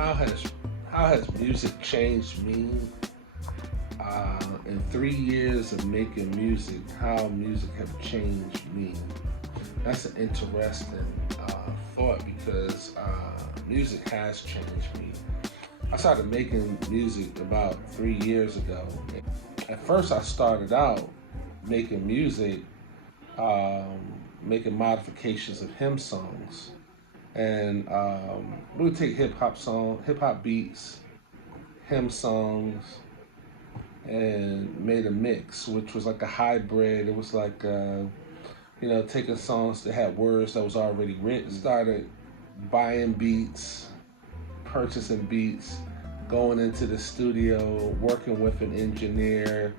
how has music changed me? In 3 years of making music, how music have changed me. That's an interesting thought because music has changed me. I started making music about 3 years ago. At first, I started out making music, um, making modifications of hymn songs, and we would take hip hop beats, hymn songs, and made a mix, which was like a hybrid. It was like taking songs that had words that was already written. Started buying beats, purchasing beats, going into the studio, working with an engineer,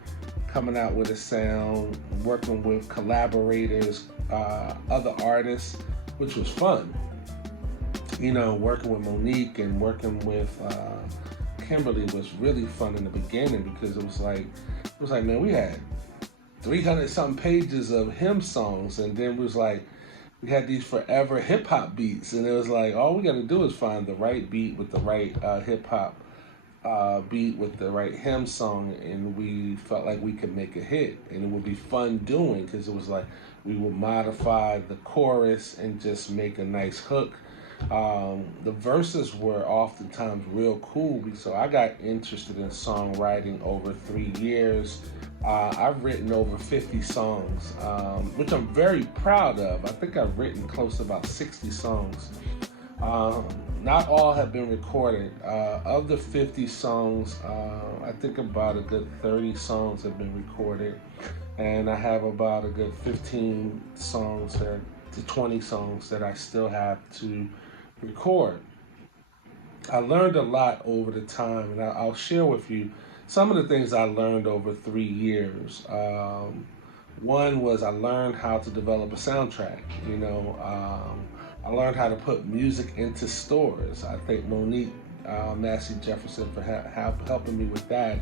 coming out with a sound, working with collaborators, other artists, which was fun. Working with Monique and working with Kimberly was really fun in the beginning because it was like, man, we had 300 something pages of hymn songs, and then we had these forever hip hop beats, and it was like all we got to do is find the right beat with the right hip hop beat with the right hymn song, and we felt like we could make a hit, and it would be fun doing because it was like we would modify the chorus and just make a nice hook. The verses were oftentimes real cool, so I got interested in songwriting over 3 years. I've written over 50 songs, which I'm very proud of. I think I've written close to about 60 songs. Um, Not all have been recorded. Of the 50 songs, I think about a good 30 songs have been recorded, and I have about a good 15 songs to 20 songs that I still have to record. I learned a lot over the time, and I'll share with you some of the things I learned over 3 years. One was I learned how to develop a soundtrack. I learned how to put music into stores. I thank Monique Massey Jefferson for helping me with that.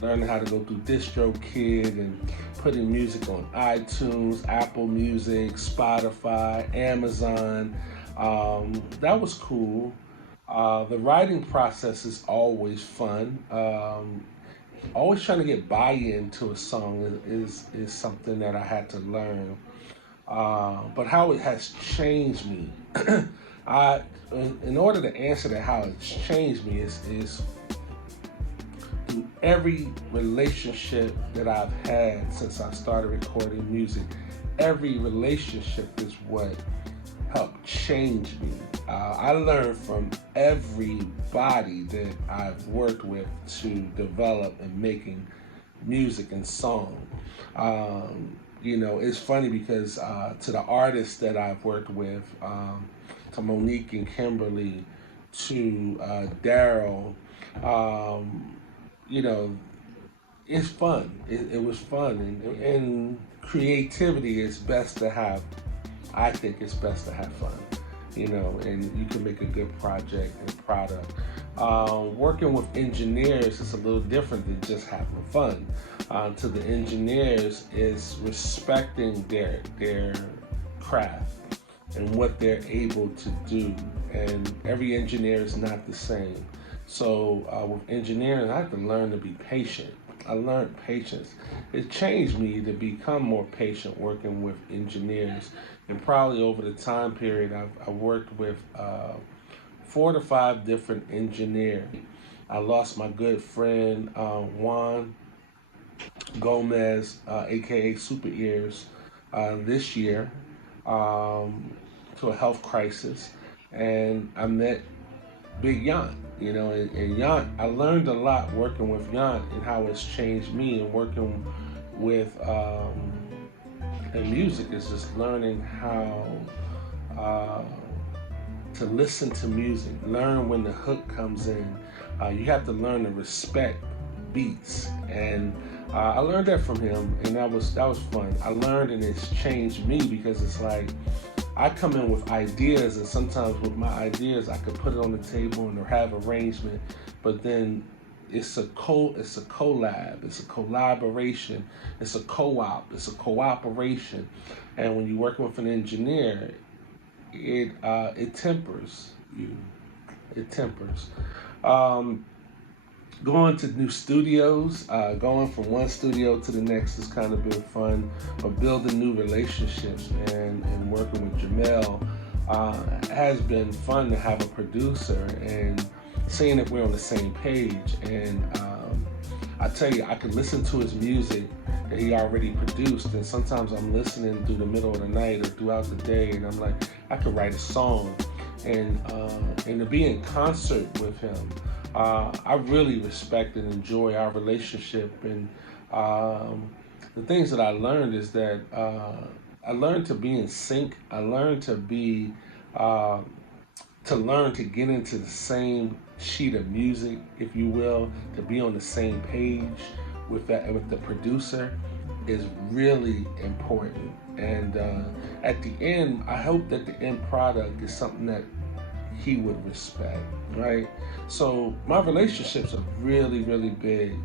Learning how to go through DistroKid and putting music on iTunes, Apple Music, Spotify, Amazon. That was cool. The writing process is always fun. Always trying to get buy-in to a song is something that I had to learn. But how it has changed me, I in order to answer that, how it's changed me is through every relationship that I've had since I started recording music. Every relationship is what helped change me. I learned from everybody that I've worked with to develop and making music and song. It's funny because to the artists that I've worked with, to Monique and Kimberly, to Daryl, um, you know, it's fun. It was fun, and creativity is best to have. I think it's best to have fun, and you can make a good project and product. Working with engineers is a little different than just having fun. To the engineers is respecting their craft and what they're able to do, and every engineer is not the same. So with engineering, I had to learn to be patient. I learned patience. It changed me to become more patient working with engineers. And probably over the time period, I worked with 4 to 5 different engineers. I lost my good friend Juan Gomez, aka Super Ears, this year to a health crisis, and I met Big Yon. And Yon, I learned a lot working with Yon and how it's changed me, and working with and music is just learning how to listen to music, learn when the hook comes in. You have to learn to respect beats, and I learned that from him, and that was fun. I learned, and it's changed me because it's like I come in with ideas, and sometimes with my ideas, I could put it on the table and have arrangement, but then it's a collab, it's a collaboration, it's a co-op, it's a cooperation, and when you're working with an engineer, it tempers you. It tempers. Um, Going to new studios, going from one studio to the next has kind of been fun, but building new relationships and working with Jamel has been fun to have a producer and seeing if we're on the same page. And I tell you, I could listen to his music that he already produced, and sometimes I'm listening through the middle of the night or throughout the day, and I'm like, I could write a song, and to be in concert with him. I really respect and enjoy our relationship, and the things that I learned is that I learned to be in sync. I learned uh, to learn to get into the same sheet of music, if you will, to be on the same page with the producer is really important. And at the end, I hope that the end product is something that he would respect, right? So my relationships are really, really big.